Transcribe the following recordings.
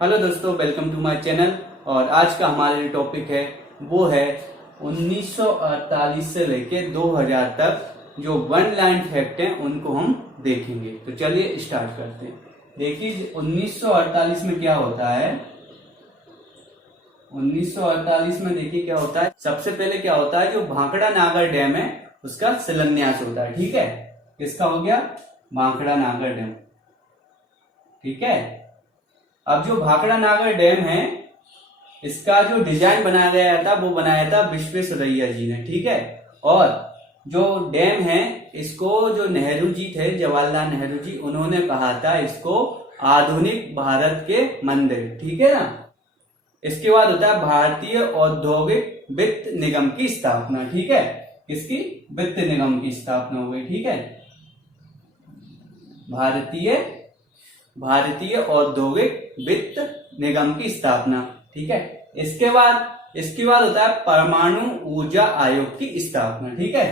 Hello दोस्तों, welcome to my channel. और आज का हमारा जो टॉपिक है वो है 1948 से लेके 2000 तक जो वन लैंड फैक्ट हैं उनको हम देखेंगे। तो चलिए स्टार्ट करते हैं। देखिए 1948 में क्या होता है। 1948 में देखिए क्या होता है। सबसे पहले क्या होता है, जो भाखड़ा नागर डैम है उसका शिलान्यास होता है। ठीक है, किसका हो गया? भाखड़ा नागर डैम। ठीक है, अब जो भाखड़ा नागर डैम है इसका जो डिजाइन बनाया गया था वो बनाया था विश्वेश्वरैया जी ने। ठीक है, और जो डैम है इसको जो नेहरू जी थे, जवाहरलाल नेहरू जी, उन्होंने कहा था इसको आधुनिक भारत के मंदिर। ठीक है ना। इसके बाद होता है भारतीय औद्योगिक वित्त निगम की स्थापना। ठीक है, इसकी वित्त निगम की स्थापना हो गई। ठीक है, भारतीय औद्योगिक वित्त निगम की स्थापना। ठीक है, इसके बाद होता है परमाणु ऊर्जा आयोग की स्थापना। ठीक है,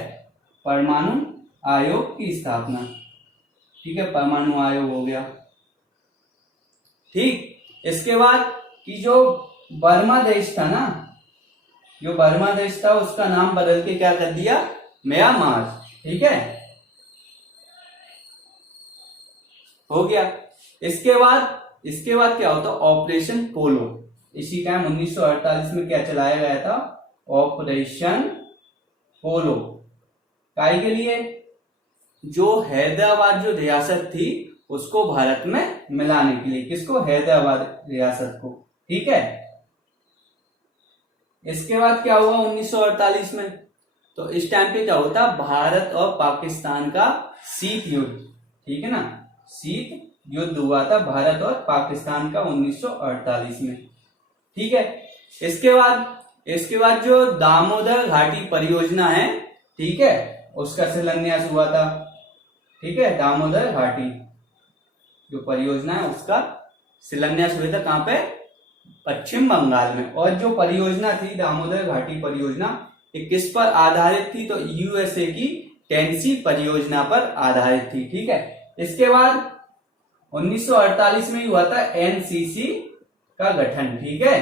परमाणु आयोग की स्थापना। ठीक है, परमाणु आयोग हो गया। ठीक, इसके बाद कि जो बर्मा देश था ना, जो बर्मा देश था उसका नाम बदल के क्या कर दिया? म्यांमार। ठीक है, हो गया। इसके बाद क्या होता? ऑपरेशन पोलो। इसी टाइम 1948 में क्या चलाया गया था? ऑपरेशन पोलो। काय के लिए? जो हैदराबाद जो रियासत थी उसको भारत में मिलाने के लिए। किसको? हैदराबाद रियासत को। ठीक है, इसके बाद क्या हुआ 1948 में? तो इस टाइम पे क्या होता? भारत और पाकिस्तान का शीत युद्ध। ठीक है ना, शीत युद्ध हुआ था भारत और पाकिस्तान का 1948 में। ठीक है, इसके बाद जो दामोदर घाटी परियोजना है, ठीक है, उसका शिलान्यास हुआ था। ठीक है, दामोदर घाटी जो परियोजना है उसका शिलान्यास हुआ था। कहां पे? पश्चिम बंगाल में। और जो परियोजना थी दामोदर घाटी परियोजना, ये किस पर आधारित थी? तो यूएसए की टेनेसी परियोजना पर आधारित थी। ठीक है, इसके बाद 1948 में हुआ था एनसीसी का गठन। ठीक है,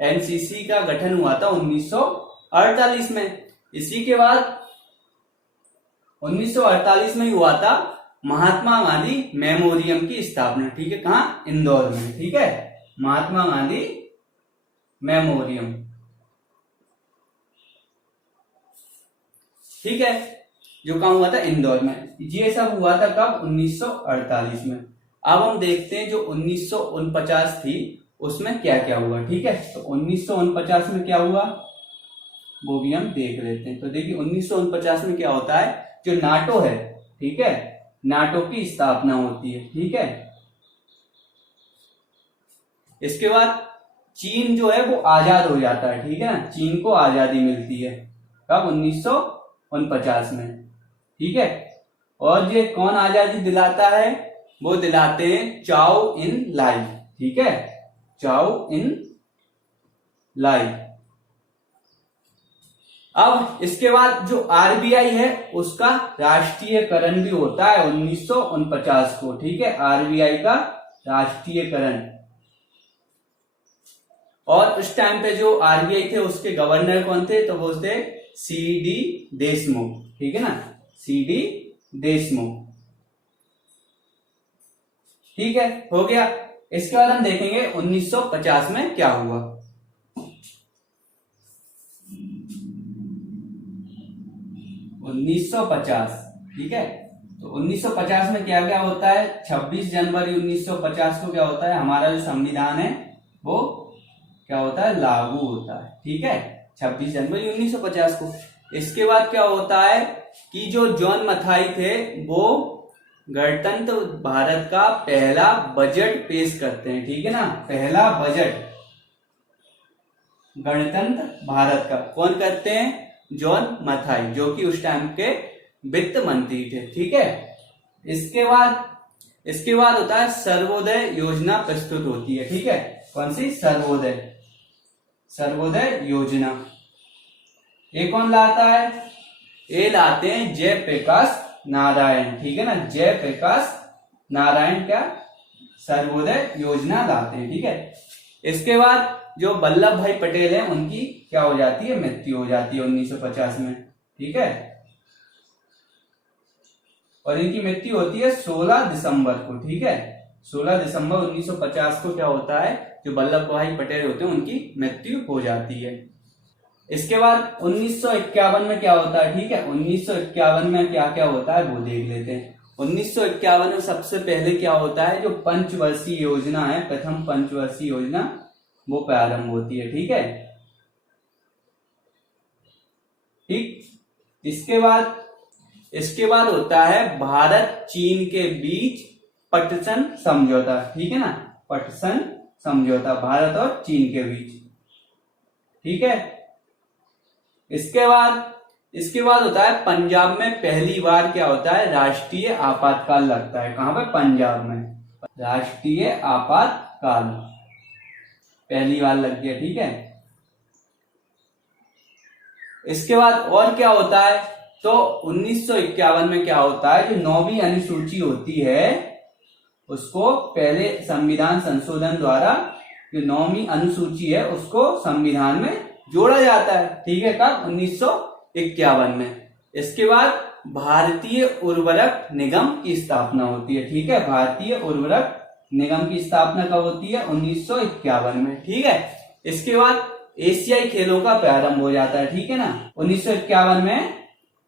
एनसीसी का गठन हुआ था 1948 में। इसी के बाद 1948 में हुआ था महात्मा गांधी मेमोरियम की स्थापना। ठीक है, कहां? इंदौर में। ठीक है, महात्मा गांधी मेमोरियम। ठीक है, जो कहां हुआ था? इंदौर में। ये सब हुआ था कब? 1948 में। अब हम देखते हैं जो 1949 थी उसमें क्या क्या हुआ। ठीक है, तो 1949 में क्या हुआ वो भी हम देख लेते हैं। तो देखिए 1949 में क्या होता है, जो नाटो है, ठीक है, नाटो की स्थापना होती है। ठीक है, इसके बाद चीन जो है वो आजाद हो जाता है। ठीक है ना, चीन को आजादी मिलती है कब? 1949 में। ठीक है, और ये कौन आजादी दिलाता है? वो दिलाते हैं चाओ इन लाई। ठीक है, चाओ इन लाई। अब इसके बाद जो आरबीआई है उसका राष्ट्रीयकरण भी होता है 1949 को। ठीक है, आरबीआई का राष्ट्रीयकरण। और उस टाइम पे जो आरबीआई थे उसके गवर्नर कौन थे? तो वो थे सीडी देशमुख। ठीक है ना, सीडी देशमुख। ठीक है, हो गया। इसके बाद हम देखेंगे 1950 में क्या हुआ। 1950। ठीक है, तो 1950 में क्या क्या होता है? 26 जनवरी 1950 को क्या होता है? हमारा जो संविधान है वो क्या होता है? लागू होता है। ठीक है, 26 जनवरी 1950 को। इसके बाद क्या होता है कि जो जॉन मथाई थे वो गणतंत्र भारत का पहला बजट पेश करते हैं। ठीक है ना, पहला बजट गणतंत्र भारत का कौन करते हैं? जॉन मथाई, जो कि उस टाइम के वित्त मंत्री थे। ठीक है, इसके बाद होता है सर्वोदय योजना प्रस्तुत होती है। ठीक है, कौन सी? सर्वोदय योजना। ये कौन लाता है? ये लाते हैं जयप्रकाश नारायण। ठीक है ना, जयप्रकाश नारायण क्या? सर्वोदय योजना लाते हैं। ठीक है, इसके बाद जो वल्लभ भाई पटेल हैं उनकी क्या हो जाती है, मृत्यु हो जाती है 1950 में। ठीक है, और इनकी मृत्यु होती है 16 दिसंबर को। ठीक है, 16 दिसंबर 1950 को क्या होता है, जो वल्लभ भाई पटेल होते हैं उनकी मृत्यु हो जाती है। इसके बाद 1951 में क्या होता है, ठीक है, 1951 में क्या क्या होता है वो देख लेते हैं। 1951 में सबसे पहले क्या होता है, जो पंचवर्षीय योजना है, प्रथम पंचवर्षीय योजना वो प्रारंभ होती है। ठीक है, ठीक, इसके बाद होता है भारत चीन के बीच पटसन समझौता। ठीक है ना, पटसन समझौता भारत और चीन के बीच। ठीक है, इसके बाद होता है पंजाब में पहली बार क्या होता है, राष्ट्रीय आपातकाल लगता है। कहां पे, पंजाब में राष्ट्रीय आपातकाल पहली बार लग गया। ठीक है, इसके बाद और क्या होता है, तो 1951 में क्या होता है, जो 9वीं अनुसूची होती है उसको पहले संविधान संशोधन द्वारा जो 9वीं अनुसूची है उसको संविधान में जोड़ा जाता है। ठीक है, कब, 1951 में। इसके बाद भारतीय उर्वरक निगम की स्थापना होती है। ठीक है, भारतीय उर्वरक निगम की स्थापना कब होती है, 1951 में। ठीक है, इसके बाद एशियाई खेलों का प्रारंभ हो जाता है। ठीक है ना, 1951 में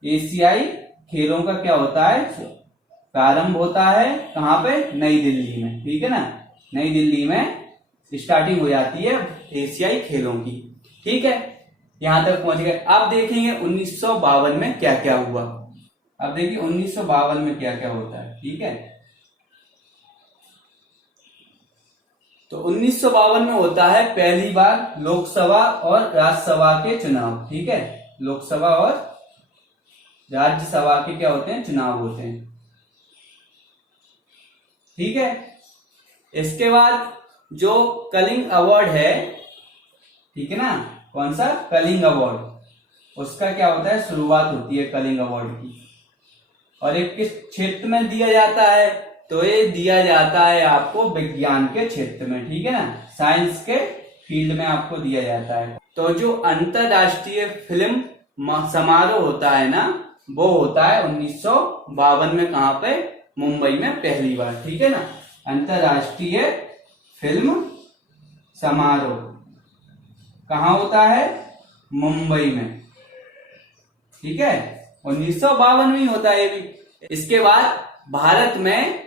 एशियाई खेलों का क्या होता है, प्रारंभ होता है। कहां पे, नई दिल्ली में। ठीक है ना, नई दिल्ली में स्टार्टिंग हो जाती है एशियाई खेलों की। ठीक है, यहां तक पहुंच गए। अब देखेंगे 1952 में क्या क्या हुआ। अब देखिए 1952 में क्या क्या होता है। ठीक है, तो 1952 में होता है पहली बार लोकसभा और राज्यसभा के चुनाव। ठीक है, लोकसभा और राज्यसभा के क्या होते हैं, चुनाव होते हैं। ठीक है, इसके बाद जो कलिंग अवार्ड है, ठीक है ना, कौन सा, कलिंग अवार्ड, उसका क्या होता है, शुरुआत होती है कलिंग अवार्ड की। और एक किस क्षेत्र में दिया जाता है, तो ये दिया जाता है आपको विज्ञान के क्षेत्र में। ठीक है ना, साइंस के फील्ड में आपको दिया जाता है। तो जो अंतरराष्ट्रीय फिल्म समारोह होता है ना, वो होता है 1952 में। कहां पे, मुंबई में पहली बार। ठीक है ना, अंतरराष्ट्रीय फिल्म समारोह कहां होता है, मुंबई में। ठीक है, 1952 में ही होता है ये भी। इसके बाद भारत में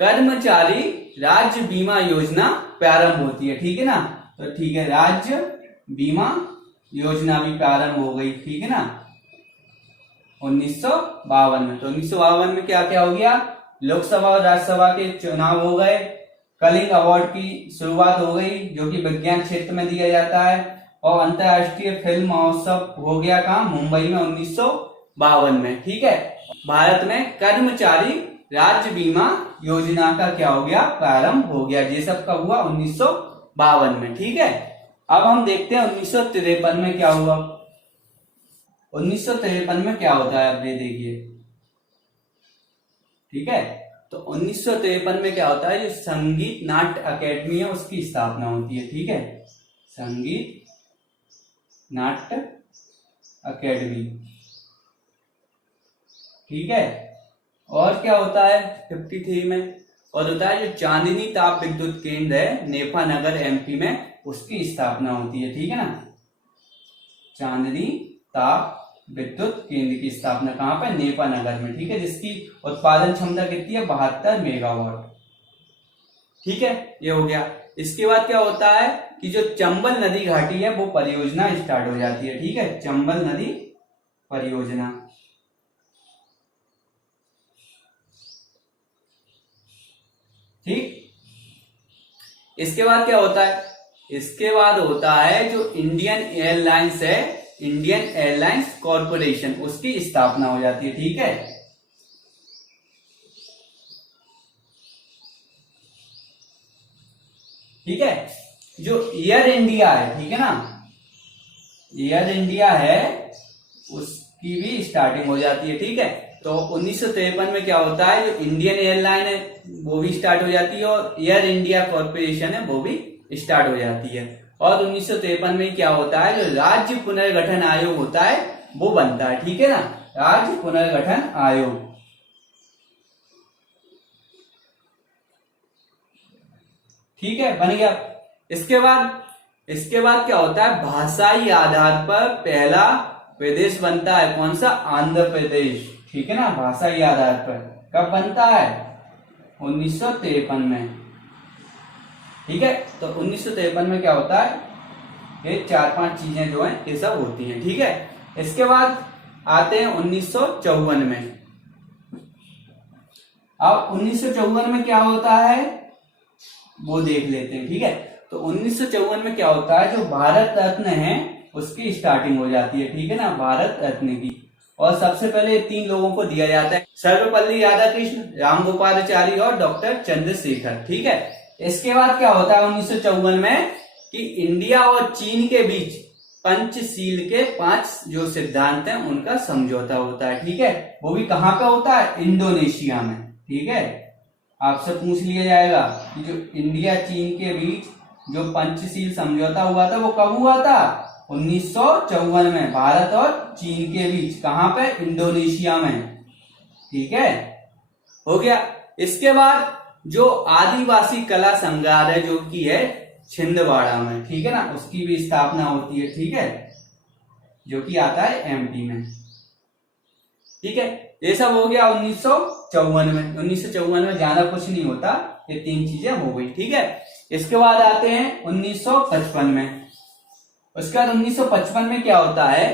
कर्मचारी राज्य बीमा योजना प्रारंभ होती है। ठीक है ना, तो ठीक है, राज्य बीमा योजना भी प्रारंभ हो गई। ठीक है ना, 1952 में। तो 1952 में क्या क्या हो गया, लोकसभा और राज्यसभा के चुनाव हो गए, कलिंग अवार्ड की शुरुआत हो गई जो कि विज्ञान क्षेत्र में दिया जाता है, और अंतरराष्ट्रीय फिल्म महोत्सव हो गया कहां, मुंबई में 1952 में। ठीक है, भारत में कर्मचारी राज्य बीमा योजना का क्या हो गया, प्रारंभ हो गया। ये सब कब हुआ, 1952 में। ठीक है, अब हम देखते हैं 1953 में क्या हुआ। 1953 में क्या होता है, अब ये देखिए। ठीक है, तो 1953 में क्या होता है, जो संगीत नाट्य अकेडमी है उसकी स्थापना होती है। ठीक है, संगीत नाट्य अकेडमी। ठीक है, और क्या होता है 53 में, और होता है जो चांदनी ताप विद्युत केंद्र है नेफा नगर एमपी में, उसकी स्थापना होती है। ठीक है ना, चांदनी ताप विद्युत केंद्र की स्थापना कहां पर, नेफा नगर में। ठीक है, जिसकी उत्पादन क्षमता कितनी है, 72 मेगावाट। ठीक है, ये हो गया। इसके बाद क्या होता है कि जो चंबल नदी घाटी है वो परियोजना स्टार्ट हो जाती है। ठीक है, चंबल नदी परियोजना। ठीक, इसके बाद क्या होता है, इसके बाद होता है जो इंडियन एयरलाइंस है, इंडियन एयरलाइंस कॉरपोरेशन, उसकी स्थापना हो जाती है। ठीक है, ठीक है, जो एयर इंडिया है, ठीक है ना, एयर इंडिया है उसकी भी स्टार्टिंग हो जाती है। ठीक है, तो 1953 में क्या होता है, जो इंडियन एयरलाइन है वो भी स्टार्ट हो जाती है और एयर इंडिया कॉर्पोरेशन है वो भी स्टार्ट हो जाती है। और 1953 में क्या होता है, जो राज्य पुनर्गठन आयोग होता है वो बनता है, ठीक है ना, राज्य पुनर्गठन आयोग। ठीक है, बन गया। इसके बाद क्या होता है, भाषाई आधार पर पहला प्रदेश बनता है, कौन सा, आंध्र प्रदेश, ठीक है ना, भाषाई आधार पर। कब बनता है, 1953 में, ठीक है। तो 1953 में क्या होता है, ये 4-5 चीजें जो हैं ये सब होती हैं, ठीक है। इसके बाद आते हैं 1954 में। अब 1954 में क्या होता है वो देख लेते हैं, ठीक है। तो 1954 में क्या होता है, जो भारत रत्न है उसकी स्टार्टिंग हो जाती है, ठीक है ना, भारत रत्न की। और सबसे पहले 3 लोगों को दिया जाता है, सर्वपल्ली राधाकृष्ण, राम गोपालाचारी और डॉक्टर चंद्रशेखर, ठीक है। इसके बाद क्या होता है 1954 में कि इंडिया और चीन के बीच पंचशील के 5 जो सिद्धांत हैं उनका समझौता होता है, ठीक है। वो भी कहां पे होता है, इंडोनेशिया में, ठीक है। आपसे पूछ लिया जाएगा कि जो इंडिया चीन के बीच जो पंचशील समझौता हुआ था वो कब हुआ था, 1954 में, भारत और चीन के बीच, कहां पे, इंडोनेशिया में, ठीक है, हो गया। इसके बाद जो आदिवासी कला संग्रहालय जो की है छिंदवाड़ा में, ठीक है ना, उसकी भी स्थापना होती है, ठीक है, जो कि आता है एमपी में, ठीक है। ये सब हो गया 1954 में। 1954 में ज्यादा कुछ नहीं होता, ये 3 चीजें हो गई, ठीक है। इसके बाद आते हैं 1955 में। उसके बाद 1955 में क्या होता है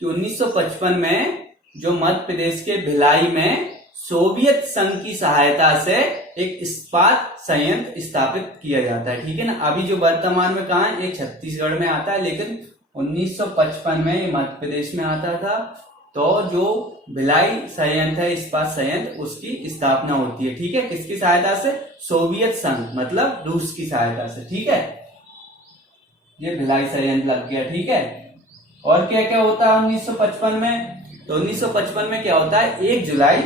कि 1955 में जो मध्य प्रदेश के भिलाई में सोवियत संघ की सहायता से एक इस्पात संयंत्र स्थापित किया जाता है, ठीक है ना। अभी जो वर्तमान में कहा है, ये छत्तीसगढ़ में आता है, लेकिन 1955 में ये मध्य प्रदेश में आता था। तो जो भिलाई संयंत्र है, इस्पात संयंत्र, उसकी स्थापना होती है, ठीक है, किसकी सहायता से, सोवियत संघ मतलब रूस की सहायता से, ठीक है। ये भिलाई संयंत्र लग गया, ठीक है। और क्या क्या होता है 1955 में, तो 1955 में क्या होता है, 1 जुलाई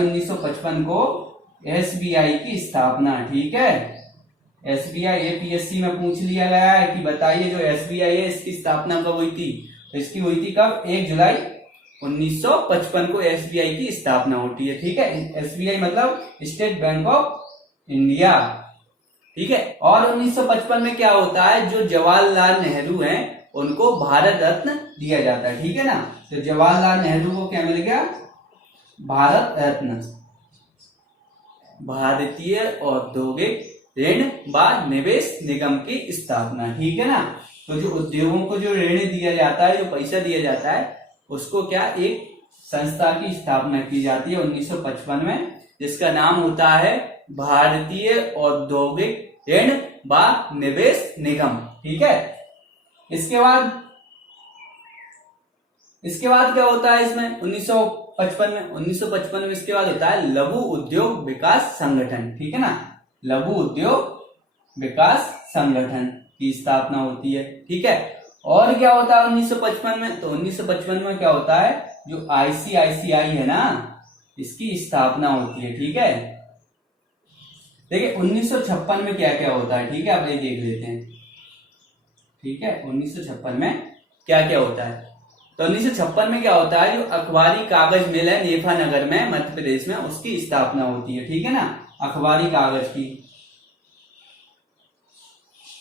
1955 को एसबीआई की स्थापना, ठीक है। एसबीआई एपीएससी में पूछ लिया गया है कि बताइए जो एसबीआई है इसकी स्थापना कब हुई थी, तो इसकी हुई थी कब, 1 जुलाई 1955 को एसबीआई की स्थापना होती है, ठीक है। एसबीआई मतलब स्टेट बैंक ऑफ इंडिया, ठीक है। और 1955 में क्या होता है, जो जवाहरलाल नेहरू हैं उनको भारत रत्न दिया जाता है, ठीक है ना। तो जवाहरलाल नेहरू को क्या मिल गया, भारत रत्न। भारतीय औद्योगिक ऋण व निवेश निगम की स्थापना, ठीक है ना। तो जो उद्योगों को जो ऋण दिया जाता है, जो पैसा दिया जाता है, उसको क्या, एक संस्था की स्थापना की जाती है 1955 में, जिसका नाम होता है भारतीय औद्योगिक ऋण व निवेश निगम, ठीक है। इसके बाद क्या होता है इसमें 1955 में इसके बाद होता है लघु उद्योग विकास संगठन, ठीक है ना, लघु उद्योग विकास संगठन की स्थापना होती है, ठीक है। और क्या होता है 1955 में, तो 1955 में क्या होता है, जो आईसीआईसीआई है ना, इसकी स्थापना होती है, ठीक है। देखिए 1956 में क्या क्या होता है, ठीक है, अब ये देख लेते हैं, ठीक है। 1956 में क्या क्या होता है, तो 1956 में क्या होता है, जो अखबारी कागज मिल है नेफा नगर में, मध्य प्रदेश में, उसकी स्थापना होती है, ठीक है ना, अखबारी कागज की,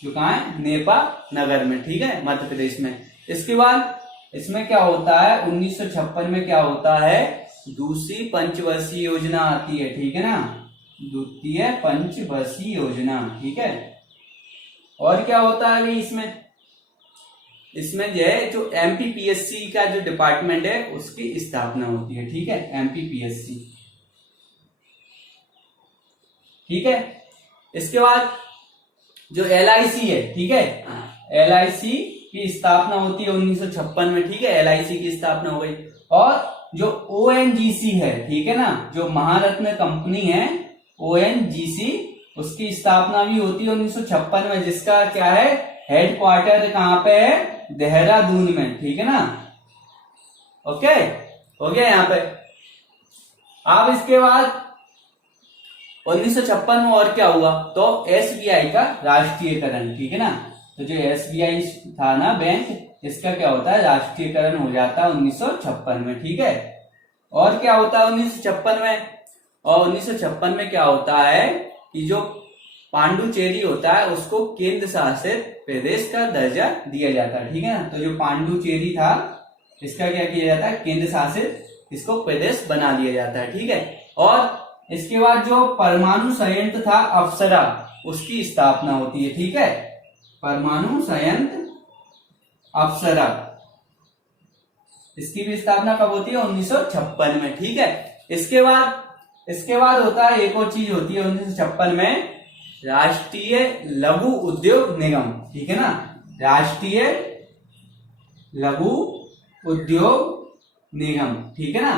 जो कहा है, नेपा नगर में, ठीक है, मध्य प्रदेश में। इसके बाद इसमें क्या होता है 1956 में क्या होता है, दूसरी पंचवर्षीय योजना आती है, ठीक है ना, द्वितीय पंचवर्षीय योजना, ठीक है। और क्या होता है भाई इसमें जो है, जो एमपीपीएससी का जो डिपार्टमेंट है उसकी स्थापना होती है, ठीक है, एमपीपीएससी, ठीक है। इसके बाद जो एलआईसी है, ठीक है, एलआईसी की स्थापना होती है 1956 में, ठीक है, एलआईसी की स्थापना हो गई। और जो ओएनजीसी है, ठीक है ना, जो महारत्न कंपनी है ओएनजीसी, उसकी स्थापना भी होती है 1956 में, जिसका क्या है, हेडक्वार्टर कहां पे है, देहरादून में, ठीक है ना, ओके। हो गया यहाँ पे। अब इसके बाद 1956 में और क्या हुआ, तो एसबीआई का राष्ट्रीयकरण, ठीक है ना। तो जो एसबीआई था ना बैंक, इसका क्या होता है, राष्ट्रीयकरण हो जाता है 1956 में, ठीक है। और क्या होता है 1956 में, और 1956 में क्या होता है कि जो पांडुचेरी होता है उसको केंद्र शासित प्रदेश का दर्जा दिया जाता है, ठीक है ना। तो जो पांडुचेरी था इसका क्या किया जाता है, केंद्र शासित इसको प्रदेश बना दिया जाता है, ठीक है। और इसके बाद जो परमाणु संयंत्र था अप्सरा, उसकी स्थापना होती है, ठीक है। परमाणु संयंत्र अप्सरा, इसकी भी स्थापना कब होती है, 1956 में, ठीक है। इसके बाद होता है एक और चीज होती है 1956 में, राष्ट्रीय लघु उद्योग निगम, ठीक है ना। राष्ट्रीय लघु उद्योग निगम, ठीक है ना,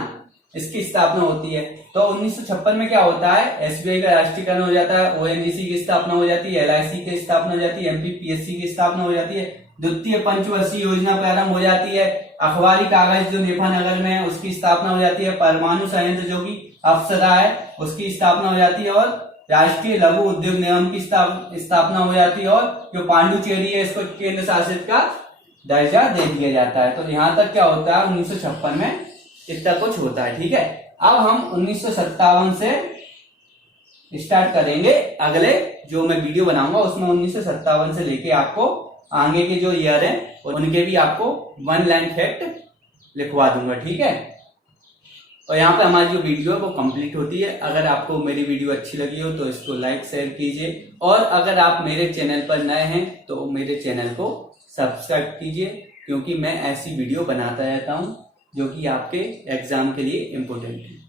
इसकी स्थापना होती है। तो 1956 में क्या होता है, एसबीआई का राष्ट्रीयकरण हो जाता है, ओएनजीसी की स्थापना हो जाती है, एलआईसी की स्थापना हो जाती है, एमपीपीएससी की स्थापना हो जाती है, द्वितीय पंचवर्षीय योजना प्रारंभ हो जाती है, अखबारी कागज जो नेफानगर में है उसकी स्थापना हो जाती है, परमाणु संयंत्र जो कि अप्सरा है उसकी स्थापना हो जाती है, और राष्ट्रीय लघु उद्योग निगम की स्थापना हो जाती है, और जो पांडुचेरी है इसको केंद्र शासित का दर्जा दे दिया जाता है। तो यहाँ तक क्या होता है 1956 में इतना कुछ होता है, ठीक है। अब हम 1957 से स्टार्ट करेंगे, अगले जो मैं वीडियो बनाऊंगा उसमें 1957 से लेके आपको आगे के जो ईयर है उनके भी आपको 1 लाइन फैक्ट लिखवा दूंगा, ठीक है। और यहाँ पे हमारी जो वीडियो है वो कंप्लीट होती है। अगर आपको मेरी वीडियो अच्छी लगी हो तो इसको लाइक शेयर कीजिए, और अगर आप मेरे चैनल पर नए हैं तो मेरे चैनल को सब्सक्राइब कीजिए, क्योंकि मैं ऐसी वीडियो बनाता रहता हूँ जो कि आपके एग्जाम के लिए इम्पोर्टेंट है।